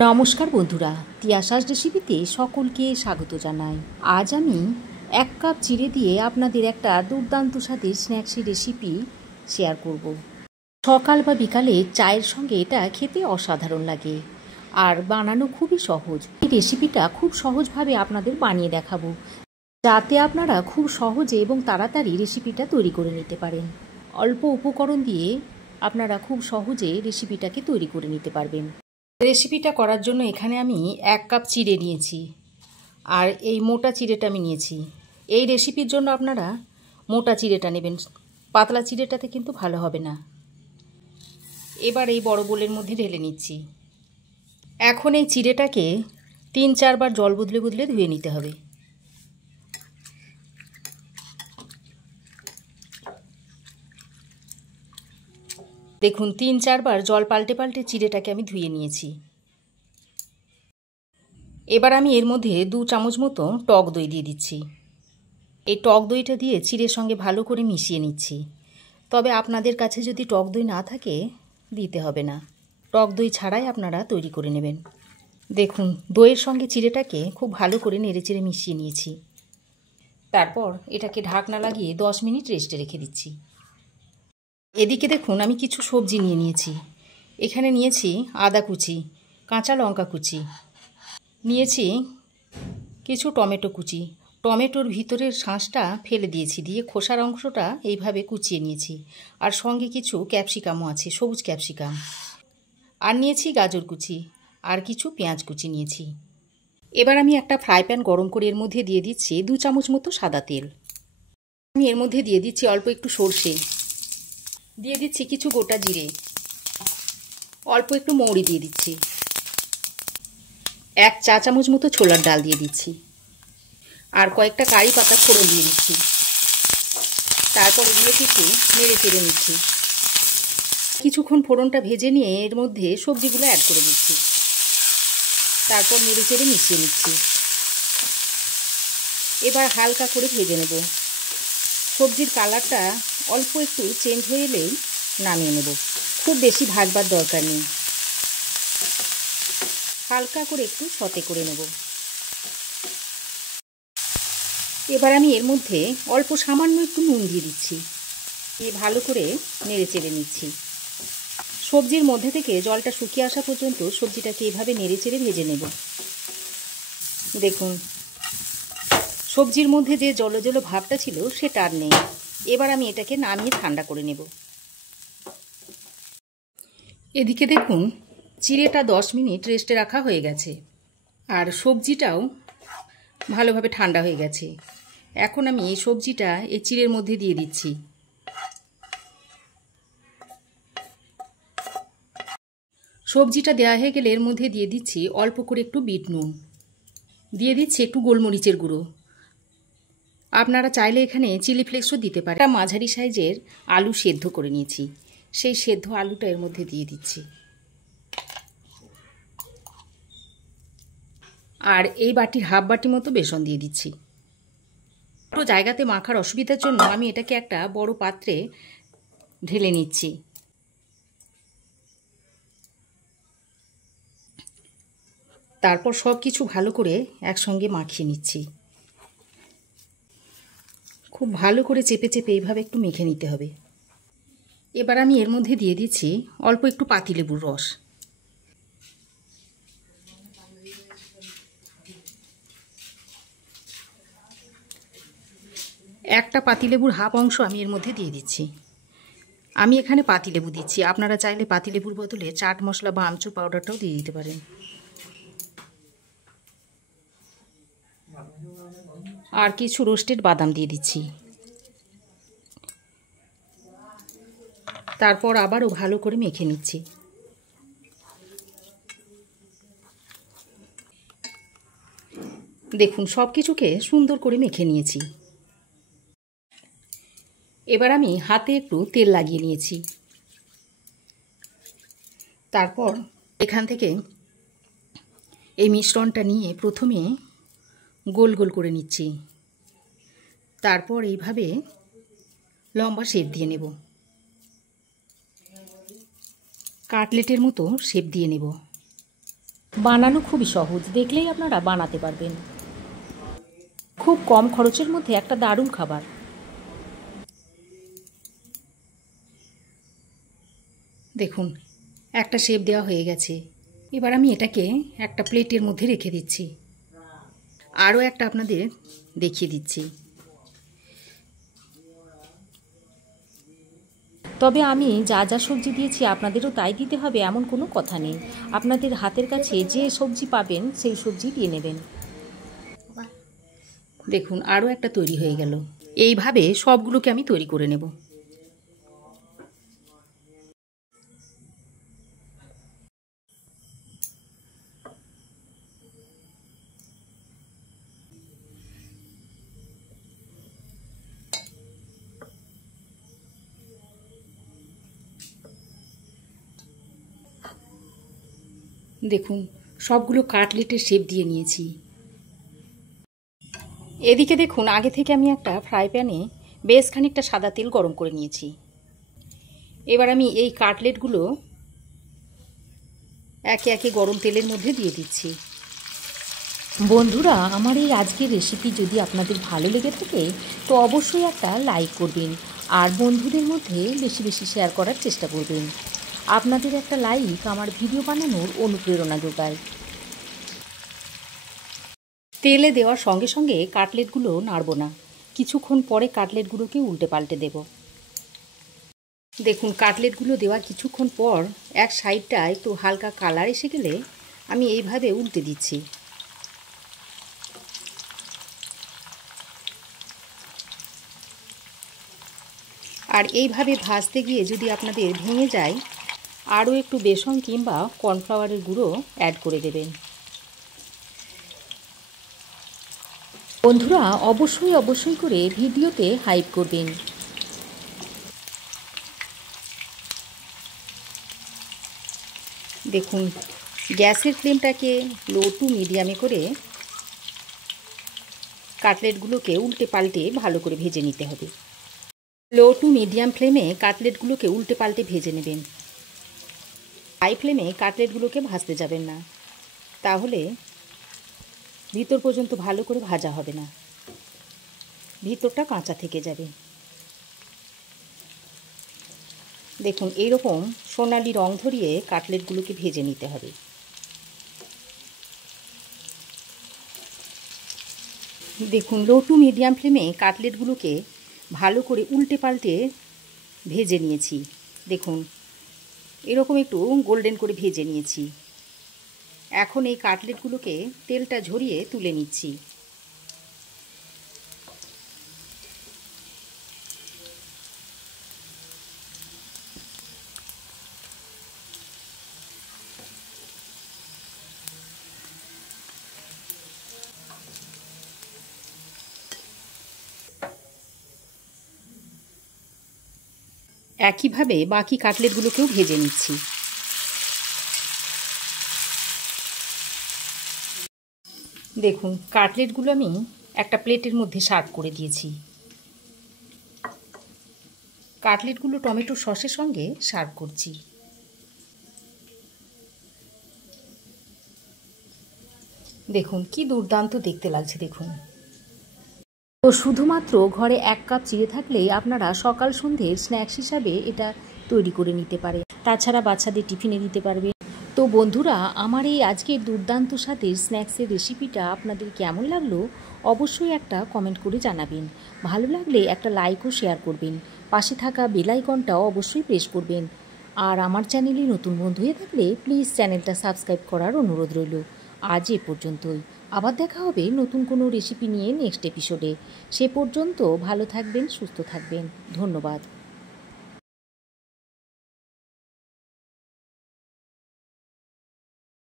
নমস্কার বন্ধুরা, তিয়াশাস রেসিপিতে সকলকে স্বাগত জানাই। আজ আমি 1 কাপ চিড়ে দিয়ে আপনাদের একটা দুর্দান্ত স্বাদের স্ন্যাক্সের রেসিপি শেয়ার করব। সকাল বা বিকালে চায়ের সঙ্গে এটা খেতে অসাধারণ লাগে আর বানানো খুবই সহজ। এই রেসিপিটা খুব সহজভাবে আপনাদের বানিয়ে দেখাবো, যাতে আপনারা খুব সহজে এবং তাড়াতাড়ি রেসিপিটা তৈরি করে নিতে পারেন। অল্প উপকরণ দিয়ে আপনারা খুব সহজে রেসিপিটাকে তৈরি করে নিতে পারবেন। রেসিপিটা করার জন্য এখানে আমি 1 কাপ চিড়ে নিয়েছি, আর এই মোটা চিড়েটা আমি নিয়েছি। এই রেসিপির জন্য আপনারা মোটা চিড়েটা নেবেন, পাতলা চিড়েটাতে কিন্তু ভালো হবে না। এবার এই বড় বোলের মধ্যে ঢেলে নিচ্ছি। এখন এই চিড়েটাকে 3-4 বার জল বদলে বদলে ধুয়ে নিতে হবে। দেখুন 3-4 বার জল পাল্টে পাল্টে চিড়েটাকে আমি ধুয়ে নিয়েছি। এবার আমি এর মধ্যে 2 চামচ মতো টক দই দিয়ে দিচ্ছি। এই টক দইটা দিয়ে চিড়ের সঙ্গে ভালো করে মিশিয়ে নিচ্ছি। তবে আপনাদের কাছে যদি টক দই না থাকে দিতে হবে না, টক দই ছাড়াই আপনারা তৈরি করে নেবেন। দেখুন দইয়ের সঙ্গে চিড়েটাকে খুব ভালো করে নেড়েচেড়ে মিশিয়ে নিয়েছি। তারপর এটাকে ঢাকনা লাগিয়ে 10 মিনিট রেস্টে রেখে দিচ্ছি। এদিকে দেখুন আমি কিছু সবজি নিয়ে নিয়েছি। এখানে নিয়েছি আদা কুচি, কাঁচা লঙ্কা কুচি, নিয়েছি কিছু টমেটো কুচি। টমেটোর ভিতরের শাঁসটা ফেলে দিয়েছি, দিয়ে খোসার অংশটা এইভাবে কুচিয়ে নিয়েছি। আর সঙ্গে কিছু ক্যাপসিকামও আছে, সবুজ ক্যাপসিকাম। আর নিয়েছি গাজর কুচি, আর কিছু পেঁয়াজ কুচি নিয়েছি। এবার আমি একটা ফ্রাই প্যান গরম করে এর মধ্যে দিয়ে দিচ্ছি 2 চামচ মতো সাদা তেল। আমি এর মধ্যে দিয়ে দিচ্ছি অল্প একটু সর্ষে, দিয়ে দিচ্ছি কিছু গোটা জিরে, অল্প একটু মৌরি দিয়ে দিচ্ছি, 1 চা চামচ মতো ছোলার ডাল দিয়ে দিচ্ছি, আর কয়েকটা কারি পাতা ফোড়ন দিয়ে দিচ্ছি। তারপর এগুলোকে একটু নেড়ে চেড়ে নিচ্ছি। কিছুক্ষণ ফোড়নটা ভেজে নিয়ে এর মধ্যে সবজিগুলো অ্যাড করে দিচ্ছি। তারপর নেড়ে চেড়ে মিশিয়ে নিচ্ছি। এবার হালকা করে ভেজে নেব। সবজির কালারটা অল্প একটু চেঞ্জ হয়ে এলেই নামিয়ে নেব, খুব বেশি ভাজবার দরকার নেই। হালকা করে একটু সতে করে নেব। এবার আমি এর মধ্যে অল্প সামান্য একটু নুন দিয়ে দিচ্ছি, দিয়ে ভালো করে নেড়ে চেড়ে নিচ্ছি। সবজির মধ্যে থেকে জলটা শুকিয়ে আসা পর্যন্ত সবজিটাকে এভাবে নেড়ে চেড়ে ভেজে নেব। দেখুন সবজির মধ্যে যে জলো জলো ভাবটা ছিল সেটা আর নেই। এবার আমি এটাকে নামিয়ে ঠান্ডা করে নেব। এদিকে দেখুন চিড়েটা 10 মিনিট রেস্টে রাখা হয়ে গেছে, আর সবজিটাও ভালোভাবে ঠান্ডা হয়ে গেছে। এখন আমি এই সবজিটা এই চিড়ের মধ্যে দিয়ে দিচ্ছি। সবজিটা দেওয়া হয়ে গেলে এর মধ্যে দিয়ে দিচ্ছি অল্প করে একটু বিট নুন, দিয়ে দিচ্ছি একটু গোলমরিচের গুঁড়ো। আপনারা চাইলে এখানে চিলি ফ্লেক্সও দিতে পারেন। একটা মাঝারি সাইজের আলু সেদ্ধ করে নিয়েছি, সেই সেদ্ধ আলুটা এর মধ্যে দিয়ে দিচ্ছি। আর এই বাটির হাফ বাটি মতো বেসন দিয়ে দিচ্ছি। ছোটো জায়গাতে মাখার অসুবিধার জন্য আমি এটাকে একটা বড় পাত্রে ঢেলে নিচ্ছি। তারপর সব কিছু ভালো করে একসঙ্গে মাখিয়ে নিচ্ছি। খুব ভালো করে চেপে চেপে এইভাবে একটু মেখে নিতে হবে। এবার আমি এর মধ্যে দিয়ে দিচ্ছি অল্প একটু পাতিলেবুর রস। একটা পাতিলেবুর হাফ অংশ আমি এর মধ্যে দিয়ে দিচ্ছি। আমি এখানে পাতিলেবু দিচ্ছি, আপনারা চাইলে পাতিলেবুর বদলে চাট মশলা বা আমচুর পাউডারটাও দিয়ে দিতে পারেন। আর কিছু রোস্টেড বাদাম দিয়ে দিচ্ছি। তারপর আবারও ভালো করে মেখে নিচ্ছি। দেখুন সব কিছুকে সুন্দর করে মেখে নিয়েছি। এবার আমি হাতে একটু তেল লাগিয়ে নিয়েছি। তারপর এখান থেকে এই মিশ্রণটা নিয়ে প্রথমে গোল গোল করে নিচ্ছি। তারপর এইভাবে লম্বা শেপ দিয়ে নেব, কাটলেটের মতো শেপ দিয়ে নেব। বানানো খুবই সহজ, দেখলেই আপনারা বানাতে পারবেন। খুব কম খরচের মধ্যে একটা দারুণ খাবার। দেখুন, একটা শেপ দেওয়া হয়ে গেছে। এবার আমি এটাকে একটা প্লেটের মধ্যে রেখে দিচ্ছি। আরও একটা আপনাদের দেখিয়ে দিচ্ছি। তবে আমি যা যা সবজি দিয়েছি আপনাদেরও তাই দিতে হবে এমন কোনো কথা নেই। আপনাদের হাতের কাছে যে সবজি পাবেন সেই সবজি দিয়ে নেবেন। দেখুন, আরও একটা তৈরি হয়ে গেল। এইভাবে সবগুলোকে আমি তৈরি করে নেব। দেখুন, সবগুলো কাটলেটের শেপ দিয়ে নিয়েছি। এদিকে দেখুন, আগে থেকে আমি একটা ফ্রাই প্যানে বেশ খানিকটা সাদা তেল গরম করে নিয়েছি। এবার আমি এই কাটলেটগুলো একে একে গরম তেলের মধ্যে দিয়ে দিচ্ছি। বন্ধুরা, আমার এই আজকের রেসিপি যদি আপনাদের ভালো লেগে থাকে তো অবশ্যই একটা লাইক করবেন আর বন্ধুদের মধ্যে বেশি বেশি শেয়ার করার চেষ্টা করবেন। আপনাদের একটা লাইক আমার ভিডিও বানানোর অনুপ্রেরণা যোগায়। তেলে দেওয়ার সঙ্গে সঙ্গে কাটলেটগুলো নাড়ব না, কিছুক্ষণ পরে কাটলেটগুলোকে উল্টে পাল্টে দেব। দেখুন, কাটলেটগুলো দেওয়ার কিছুক্ষণ পর এক সাইডটা একটু হালকা কালার এসে গেলে আমি এইভাবে উল্টে দিচ্ছি। আর এইভাবে ভাজতে গিয়ে যদি আপনাদের ভেঙে যায়, আরও একটু বেসন কিংবা কর্নফ্লাওয়ারের গুঁড়ো অ্যাড করে দেবেন। বন্ধুরা, অবশ্যই করে ভিডিওতে হাইপ করবেন। দেখুন, গ্যাসের ফ্লেমটাকে লো টু মিডিয়ামে করে কাটলেটগুলোকে উল্টে পাল্টে ভালো করে ভেজে নিতে হবে। লো টু মিডিয়াম ফ্লেমে কাটলেটগুলোকে উল্টে পাল্টে ভেজে নেবেন। হাই ফ্লেমে কাটলেটগুলোকে ভাজতে যাবেন না, তাহলে ভিতর পর্যন্ত ভালো করে ভাজা হবে না, ভিতরটা কাঁচা থেকে যাবে। দেখুন, এইরকম সোনালি রং ধরিয়ে কাটলেটগুলোকে ভেজে নিতে হবে। দেখুন, লো টু মিডিয়াম ফ্লেমে কাটলেটগুলোকে ভালো করে উল্টে পাল্টে ভেজে নিয়েছি। দেখুন, এরকম একটু গোল্ডেন করে ভেজে নিয়েছি। এখন এই কাটলেটগুলোকে তেলটা ঝরিয়ে তুলে নিচ্ছি। একইভাবে বাকি কাটলেটগুলোকেও ভেজে নিচ্ছি। দেখুন, কাটলেটগুলো আমি একটা প্লেটের মধ্যে সার্ভ করে দিয়েছি। কাটলেটগুলো টমেটো সসের সঙ্গে সার্ভ করছি। দেখুন, কি দুর্দান্ত দেখতে লাগছে। দেখুন, তো শুধুমাত্র ঘরে 1 কাপ চিড়ে থাকলেই আপনারা সকাল সন্ধ্যের স্ন্যাক্স হিসাবে এটা তৈরি করে নিতে পারে। তাছাড়া বাচ্চাদের টিফিনে দিতে পারবে। তো বন্ধুরা, আমার এই আজকের দুর্দান্ত স্বাদের স্ন্যাক্সের রেসিপিটা আপনাদের কেমন লাগলো অবশ্যই একটা কমেন্ট করে জানাবেন। ভালো লাগলে একটা লাইক ও শেয়ার করবেন। পাশে থাকা বেল আইকনটা অবশ্যই প্রেস করবেন। আর আমার চ্যানেলে নতুন বন্ধু হয়ে থাকলে প্লিজ চ্যানেলটা সাবস্ক্রাইব করার অনুরোধ রইল। আজ এ পর্যন্তই। আবার দেখা হবে নতুন কোনো রেসিপি নিয়ে নেক্সট এপিসোডে। সে পর্যন্ত ভালো থাকবেন, সুস্থ থাকবেন। ধন্যবাদ।